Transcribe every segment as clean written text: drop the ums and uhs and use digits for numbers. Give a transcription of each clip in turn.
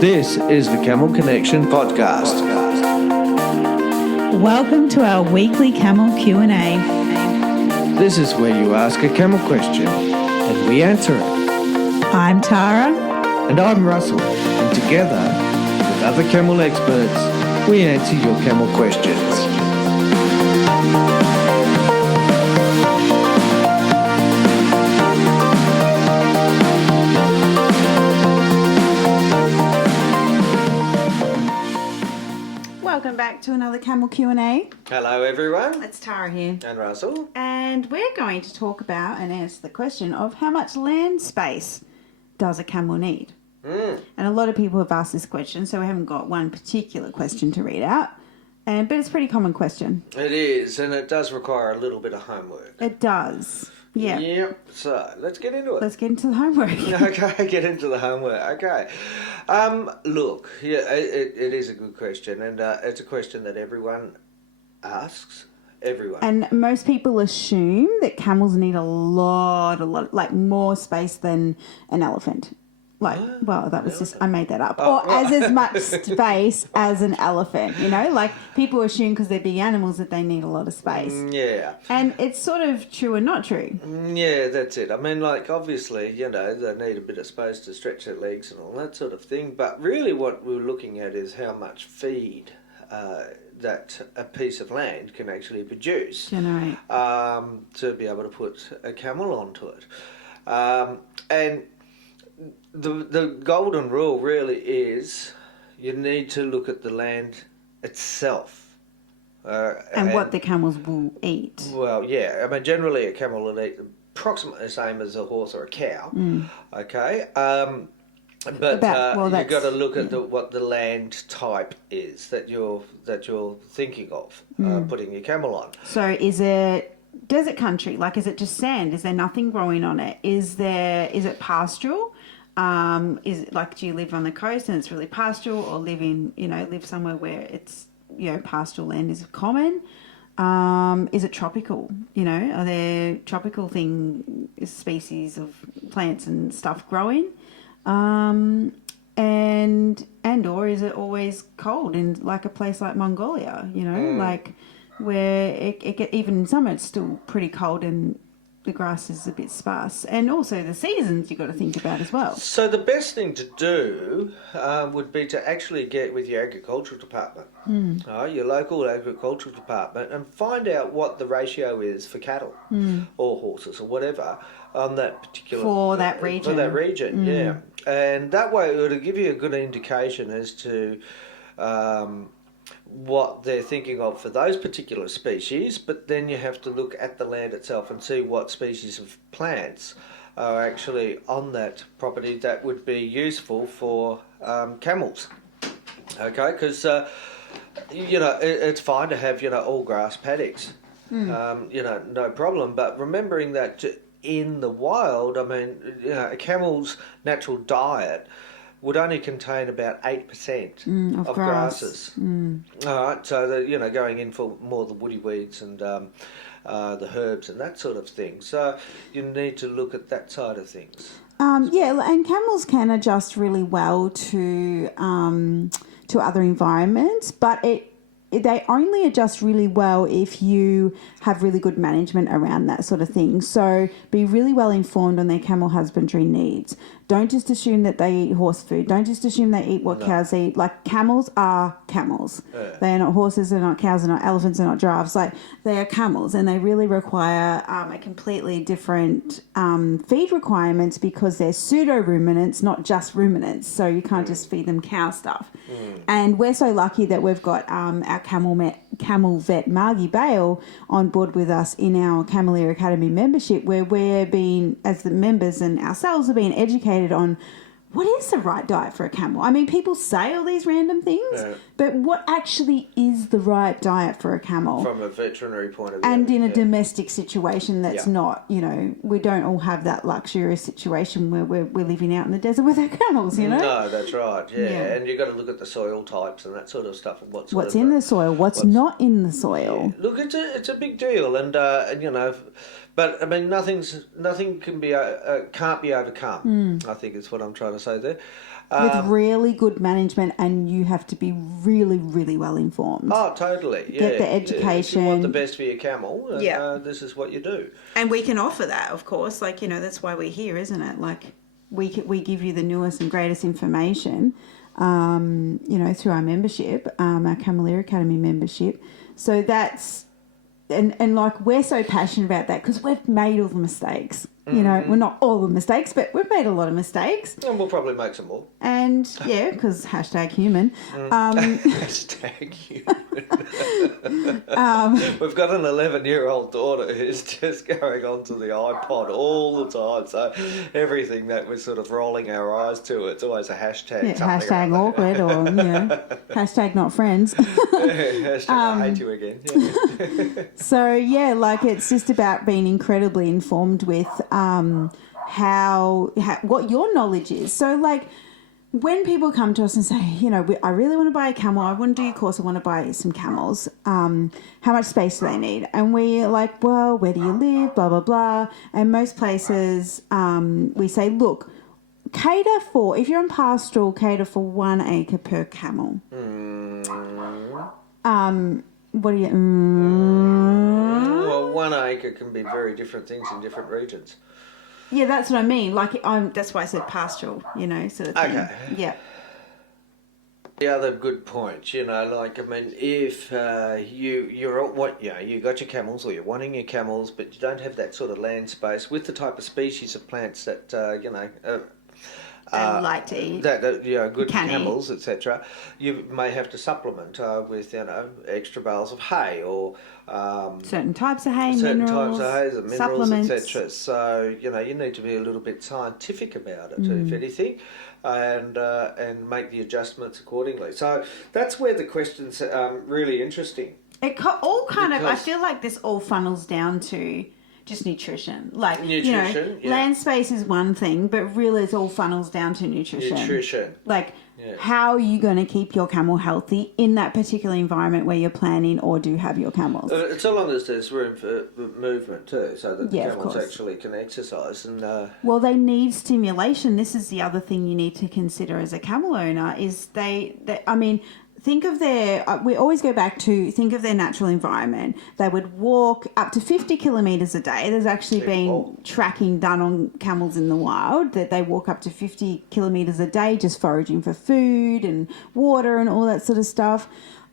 This is the Camel Connection podcast. Welcome to our weekly Camel Q&A. This is where you ask a camel question and we answer it. I'm Tara. And I'm Russell. And together, with other camel experts, we answer your camel questions. Welcome back to another Camel Q&A. Hello everyone. It's Tara here. And Russell. And we're going to talk about and answer the question of how much land space does a camel need? And a lot of people have asked this question, so we haven't got one particular question to read out. But it's a pretty common question. It is, and it does require a little bit of homework. It does. Yeah. Yep. So let's get into it. Let's get into the homework. Okay, get into the homework. Okay. Look, yeah, it is a good question, and it's a question that everyone asks. Everyone. And most people assume that camels need a lot, like more space than an elephant. Like, well, that was just, I made that up. Or as much space as an elephant, you know? Like, people assume because they're big animals that they need a lot of space. Yeah. And it's sort of true and not true. Yeah, that's it. I mean, like, obviously, you know, they need a bit of space to stretch their legs and all that sort of thing. But really what we're looking at is how much feed that a piece of land can actually produce. Generate. To be able to put a camel onto it. And the golden rule really is you need to look at the land itself. And what the camels will eat. Well, yeah. I mean, generally a camel will eat approximately the same as a horse or a cow. Okay. But you've got to look at what the land type is that you're thinking of putting your camel on. So is it desert country? Like, is it just sand? Is there nothing growing on it? Is it pastoral? Is it like, do you live on the coast and it's really pastoral, or live somewhere where it's, pastoral land is common? Is it tropical? Are there tropical species of plants and stuff growing? And or is it always cold in like a place like Mongolia, like where it get, even in summer it's still pretty cold and the grass is a bit sparse, and also the seasons you've got to think about as well. So the best thing to do would be to actually get with your agricultural department, your local agricultural department, and find out what the ratio is for cattle or horses or whatever on that particular for that region. Yeah, and that way it would give you a good indication as to what they're thinking of for those particular species, but then you have to look at the land itself and see what species of plants are actually on that property that would be useful for camels. Okay, because it's fine to have all grass paddocks, no problem. But remembering that in the wild, I mean, a camel's natural diet would only contain about 8% of grasses. All right, so they're, going in for more the woody weeds and the herbs and that sort of thing. So you need to look at that side of things. And camels can adjust really well to other environments, but they only adjust really well if you have really good management around that sort of thing. So be really well informed on their camel husbandry needs. Don't just assume that they eat horse food. Don't just assume they eat what cows eat. Like, camels are camels. They are not horses, they're not cows, they're not elephants, they're not giraffes. Like, they are camels, and they really require a completely different feed requirements because they're pseudo-ruminants, not just ruminants. So you can't just feed them cow stuff. And we're so lucky that we've got our camel vet Margie Bale on board with us in our Camelier Academy membership, where we're being, as the members and ourselves, are being educated on what is the right diet for a camel. I mean, people say all these random things, but what actually is the right diet for a camel? From a veterinary point of view. And in a domestic situation that's not, we don't all have that luxurious situation where we're living out in the desert with our camels, No, that's right, yeah. And you've got to look at the soil types and that sort of stuff. And what's in the soil, what's not in the soil. Yeah. Look, it's a big deal, and but I mean, nothing can't be overcome. I think is what I'm trying to say there. with really good management, and you have to be really, really well informed. Oh, totally. Yeah. Get the Yeah. education. If you want the best for your camel, Yeah. this is what you do. And we can offer that, of course. Like, that's why we're here, isn't it? Like, we give you the newest and greatest information, through our membership, our Camel Academy membership. So that's, and like, we're so passionate about that because we've made all the mistakes. Well, not all the mistakes, but we've made a lot of mistakes. And we'll probably make some more. And, yeah, because #human. Hashtag human. We've got an 11-year-old daughter who's just going onto the iPod all the time. So everything that we're sort of rolling our eyes to, it's always a hashtag. Yeah, hashtag awkward or, hashtag not friends. Hashtag I hate you again. Yeah. So, yeah, like, it's just about being incredibly informed with what your knowledge is. So, like, when people come to us and say, I really want to buy a camel, I want to do your course, I want to buy some camels, how much space do they need? And we're like, well, where do you live, blah, blah, blah. And most places we say, look, if you're in pastoral, cater for 1 acre per camel. What do you... Well, 1 acre can be very different things in different regions. Yeah, that's what I mean. Like, that's why I said pastoral, sort of thing. Okay. Yeah. The other good point, if you got your camels or you're wanting your camels, but you don't have that sort of land space with the type of species of plants that they like to eat. Good camels, etc. You may have to supplement with extra bales of hay or certain types of hay, minerals, supplements, etc. So you need to be a little bit scientific about it, if anything, and make the adjustments accordingly. So that's where the questions are really interesting. I feel like this all funnels down to just nutrition. Like, land space is one thing, but really it all funnels down to nutrition. Like, how are you going to keep your camel healthy in that particular environment where you're planning or do have your camels? So long as there's room for movement too, so that the camels actually can exercise. And well, they need stimulation. This is the other thing you need to consider as a camel owner is think of we always go back to think of their natural environment. They would walk up to 50 kilometres a day. There's actually been tracking done on camels in the wild that they walk up to 50 kilometres a day just foraging for food and water and all that sort of stuff.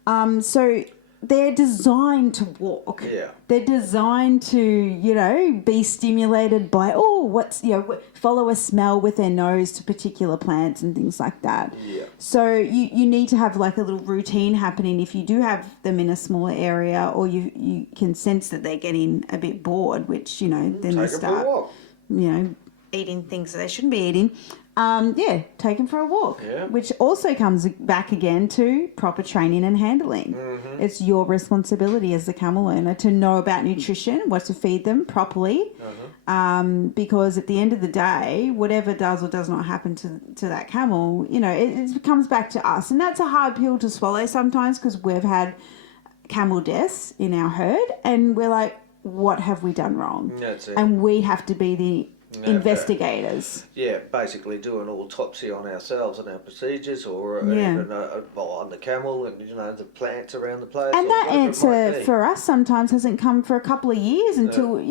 So they're designed to walk. Yeah. They're designed to, be stimulated by, follow a smell with their nose to particular plants and things like that. Yeah. So you need to have like a little routine happening if you do have them in a smaller area or you can sense that they're getting a bit bored, which, then they start, eating things that they shouldn't be eating. Take them for a walk, which also comes back again to proper training and handling. Mm-hmm. It's your responsibility as the camel owner to know about nutrition, what to feed them properly, because at the end of the day, whatever does or does not happen to that camel, it comes back to us. And that's a hard pill to swallow sometimes because we've had camel deaths in our herd and we're like, what have we done wrong? That's it. And we have to be the investigators. Yeah, basically do an autopsy on ourselves and our procedures, or even on the camel and the plants around the place. And that answer for us sometimes hasn't come for a couple of years until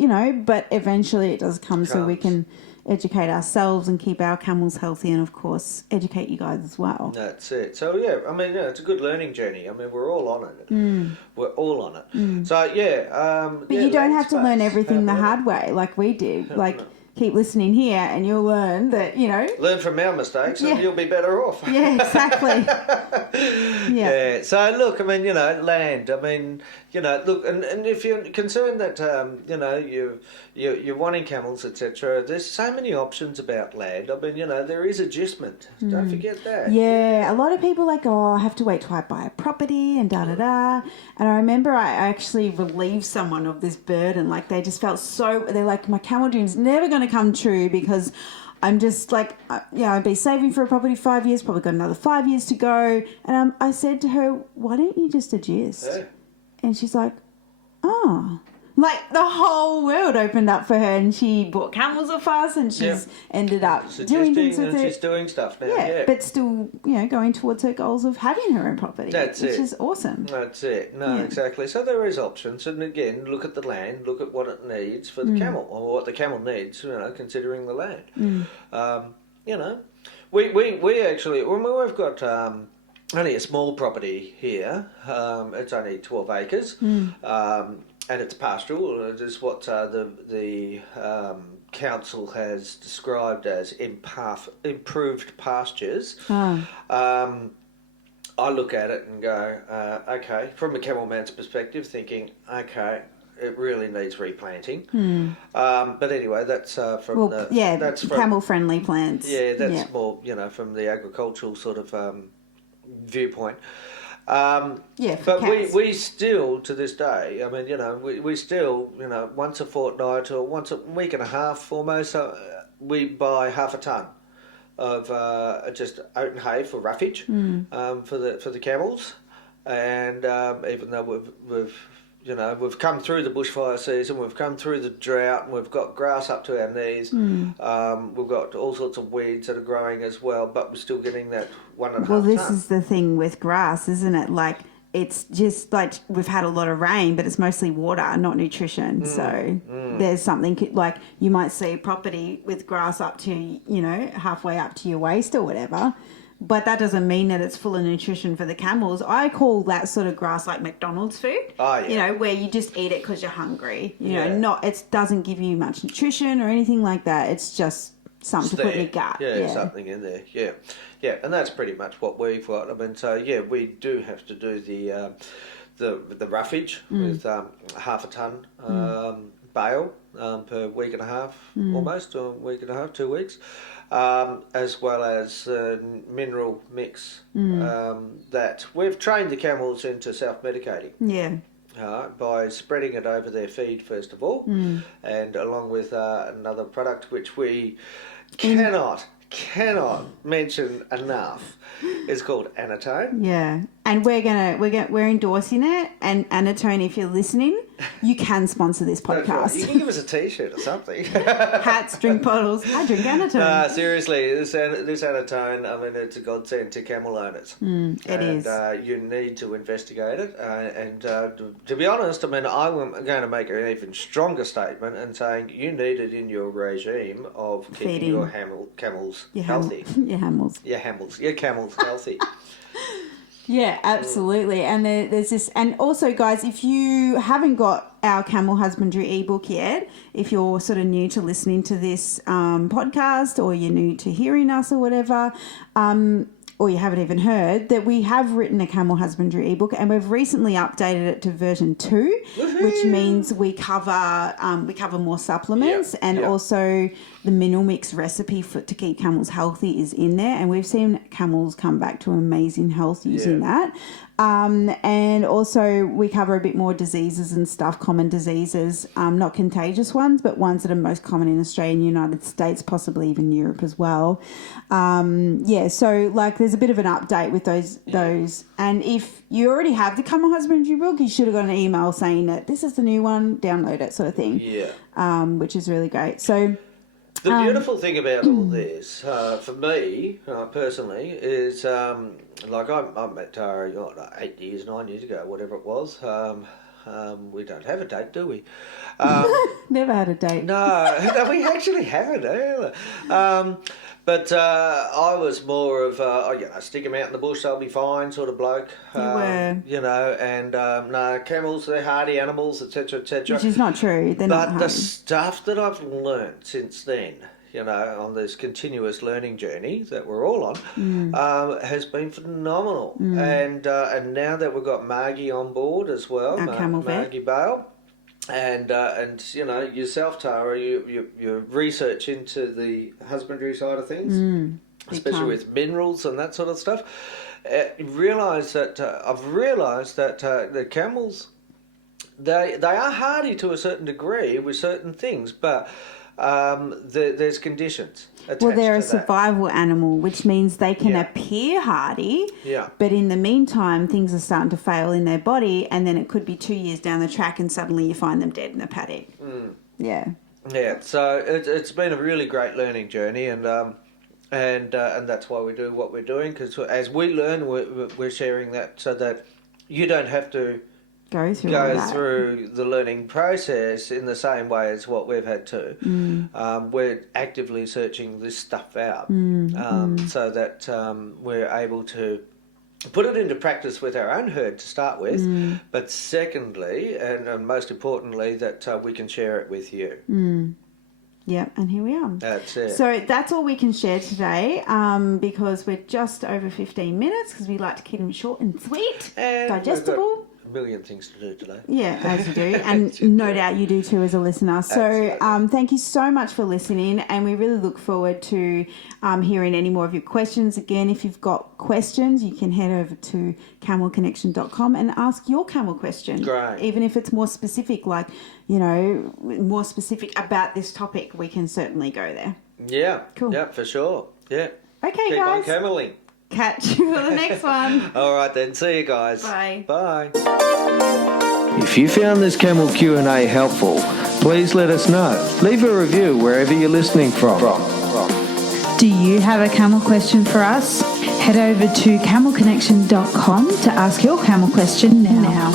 but eventually it does come. So we can educate ourselves and keep our camels healthy, and of course educate you guys as well. That's it. So it's a good learning journey. We're all on it. We're all on it. So but you don't have to learn everything the hard way like we did. Keep listening here and you'll learn that, Learn from our mistakes and you'll be better off. Yeah, exactly. Yeah. So, look, land. Look, and if you're concerned that, you're wanting camels, etc., there's so many options about land. There is adjustment. Don't forget that. Yeah, a lot of people I have to wait till I buy a property and da-da-da. And I remember I actually relieved someone of this burden. Like, they just felt they're like, my camel dream's never going to come true because I'm just like, I've been saving for a property 5 years, probably got another 5 years to go. And I said to her, why don't you just adjust? Yeah. And she's like, oh, Like, the whole world opened up for her, and she bought camels off us, and she's ended up doing things with it. She's doing stuff now, yeah. But still, going towards her goals of having her own property. Which is awesome. That's it. No, exactly. So there is options, and again, look at the land, look at what it needs for the camel, or what the camel needs, considering the land. We actually, we've got only a small property here. It's only 12 acres. And it's pastoral. It is what the council has described as improved pastures. I look at it and go, okay, from a camelman's perspective, thinking, okay, it really needs replanting. But anyway, that's from that's from camel-friendly plants. Yeah, that's more from the agricultural sort of viewpoint. But we still, to this day, I mean, we still, once a fortnight or once a week and a half almost, we buy half a tonne of just oat and hay for roughage for the camels, and even though we've come through the bushfire season, we've come through the drought, and we've got grass up to our knees. We've got all sorts of weeds that are growing as well, but we're still getting that 1.5 tonne. Well, this is the thing with grass, isn't it? Like, it's just like we've had a lot of rain, but it's mostly water, not nutrition. So there's something like you might see a property with grass up to, halfway up to your waist or whatever. But that doesn't mean that it's full of nutrition for the camels. I call that sort of grass like McDonald's food. Oh, yeah. Where you just eat it because you're hungry. It doesn't give you much nutrition or anything like that. It's just something to put in your gut. Yeah, something in there. Yeah. Yeah, and that's pretty much what we've got. I mean, so, we do have to do the roughage with half a tonne bale per week and a half, almost, or a week and a half, 2 weeks. As well as mineral mix that we've trained the camels into self-medicating. Yeah. By spreading it over their feed first of all, and along with another product which we cannot mention enough. It's called Anatone. Yeah, and we're endorsing it. And Anatone, if you're listening, you can sponsor this podcast. Right. You can give us a T-shirt or something. Hats, drink bottles. I drink Anatone. Seriously, this Anatone, I mean, it's a godsend to camel owners. It is. You need to investigate it. And to be honest, I mean, I'm going to make an even stronger statement and saying you need it in your regime of keeping your camels healthy. Your camels. Your camels healthy. Yeah, absolutely. And there's this, and also, guys, if you haven't got our camel husbandry ebook yet, if you're sort of new to listening to this podcast, or you're new to hearing us or whatever, or you haven't even heard, that we have written a camel husbandry ebook, and we've recently updated it to version 2, which means we cover more supplements, and also the mineral mix recipe to keep camels healthy is in there, and we've seen camels come back to amazing health using that. And also we cover a bit more diseases and stuff, common diseases, not contagious ones, but ones that are most common in Australia and United States, possibly even Europe as well. So like there's a bit of an update with those. And if you already have the camel husbandry book, you should have got an email saying that this is the new one, download it, sort of thing. Which is really great. So the beautiful thing about all this, for me personally, is like I met Tara 9 years ago, whatever it was. We don't have a date, do we? Never had a date. No, we actually haven't either. But I was more of, stick them out in the bush, they'll be fine, sort of bloke. You were. And no, camels, they're hardy animals, etc., etc. Which is not true. They're not hardy. But the stuff that I've learnt since then, on this continuous learning journey that we're all on, has been phenomenal. And now that we've got Margie on board as well, Margie Bale, and yourself, Tara, your research into the husbandry side of things, especially with minerals and that sort of stuff, I've realised that the camels, they are hardy to a certain degree with certain things, but there's conditions attached Well, they're a to that. survival animal, which means they can Yeah. appear hardy, Yeah. but in the meantime, things are starting to fail in their body, and then it could be 2 years down the track, and suddenly you find them dead in a paddock. Yeah. Yeah, so it's been a really great learning journey, and that's why we do what we're doing, because as we learn, we're sharing that so that you don't have to Go through all go that. through the learning process in the same way as what we've had to. We're actively searching this stuff out so that we're able to put it into practice with our own herd to start with, but secondly, and most importantly, that we can share it with you. Yep, and here we are. That's it. So that's all we can share today, because we're just over 15 minutes, because we like to keep them short and sweet, And digestible. we've got a million things to do today. Yeah, as you do, and no doubt you do too as a listener. So thank you so much for listening, and we really look forward to hearing any more of your questions. Again, if you've got questions, you can head over to camelconnection.com and ask your camel question. Great. Even if it's more specific, like, more specific about this topic, we can certainly go there. Yeah. Cool. Yeah, for sure. Yeah. Okay, Keep guys. on cameling. Catch you for the next one. All right then. See you guys. Bye. Bye. If you found this Camel Q&A helpful, please let us know. Leave a review wherever you're listening from. Do you have a camel question for us? Head over to camelconnection.com to ask your camel question now.